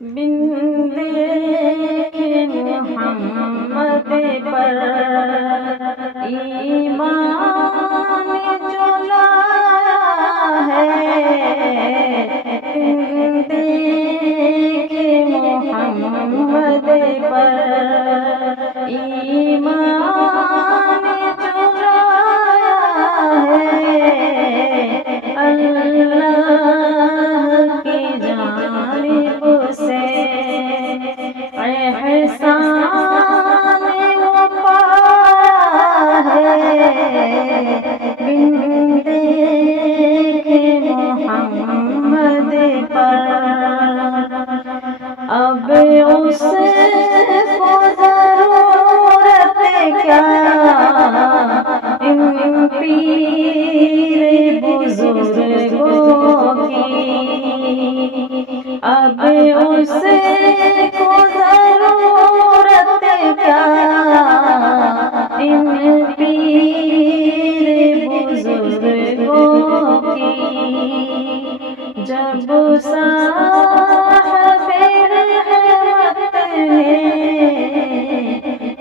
بن دیکھے محمد پر ایمان جو لایا ہے، بن دیکھے محمد پر ایمان جو لایا ہے، اللہ کی جانب سے احسان وہ پایا ہے، بن دیکھے محمد پر اب اس کو ضرورت کیا ان پیر بزرگوں کی، اب اس کو ضرورت کیا ان پیر بزرگوں کی، جب صاحب رحمت نے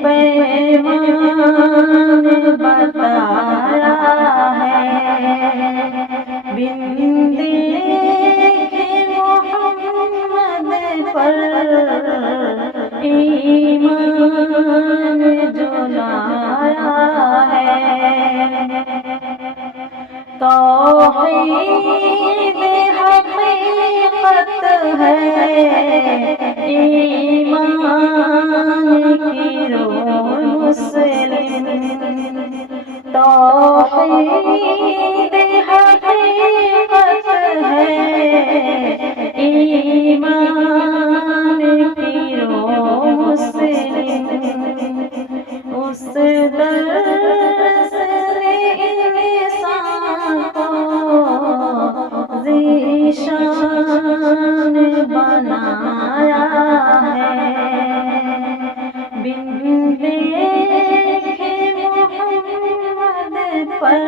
پیمان بتایا ہے، بن دیکھے محمد پر ایمان جو لایا ہے، توحید حقیقت ہے، ایمان کی روح مسلم، توحید حقیقت ہے، ایمان کی روح مسلم، اس درس نے انسان کو ذیشان بنایا ہے، بن دیکھے محمد پر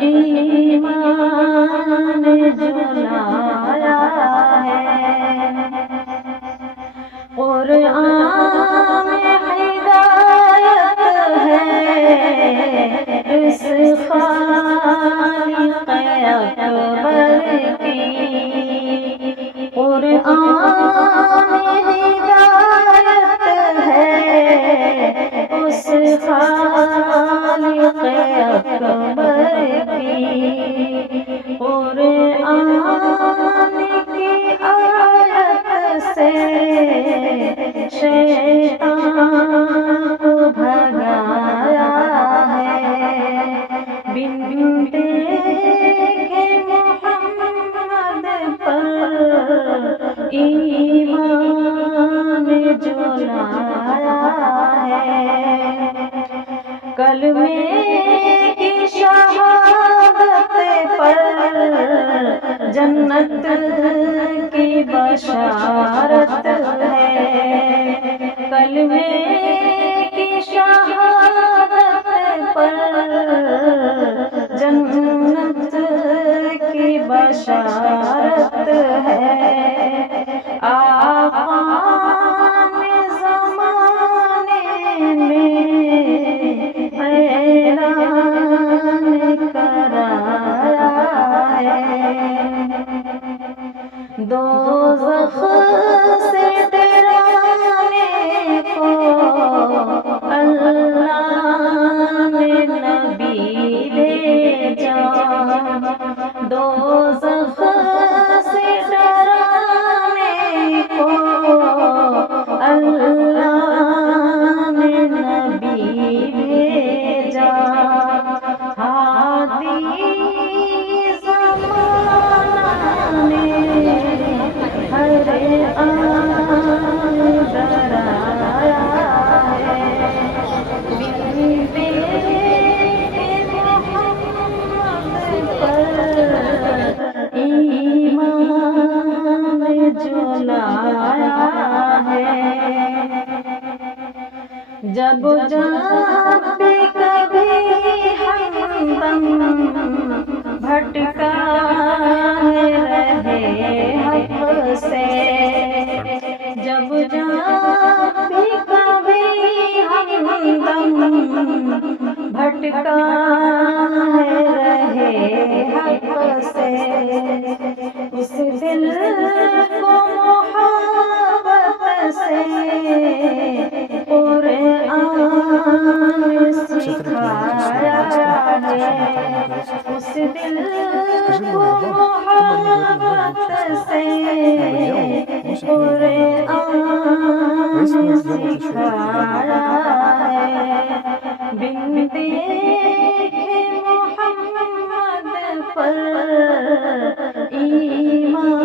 ایمان جو لایا ہے، قرآن ہدایت ہے اس خالق اکبر کی، قرآن ہدایت ہے اس خالق اکبر کی، قرآن کی آیت سے شیطان کو بھگایا ہے، بن دیکھے محمد پر ایمان جو لایا ہے، کلمے کی شہادت پر جنت کی بشارت ہے، کلمے کی شہادت پر جنت کی بشارت ہے، آقا نے زمانے میں اعلان کرایا ہے، دوزخ سے ڈرانے کو اللہ نے نبی بھیجا، دوزخ سے ڈرانے کو اللہ نے نبی بھیجا، ہادی زمانہ نے ہر آن ڈرایا ہے، بن دیکھے محمد پر ایمان جو لایا ہے، جب جب بھی کبھی ہم بھٹکا رہے حق سے بھٹکا ہے رہے حق سے، اس دل کو محبت سے قرآن سکھایا ہے، اس دل کو محبت سے قرآن سکھایا ہے، بن دیکھے محمد پر ایمان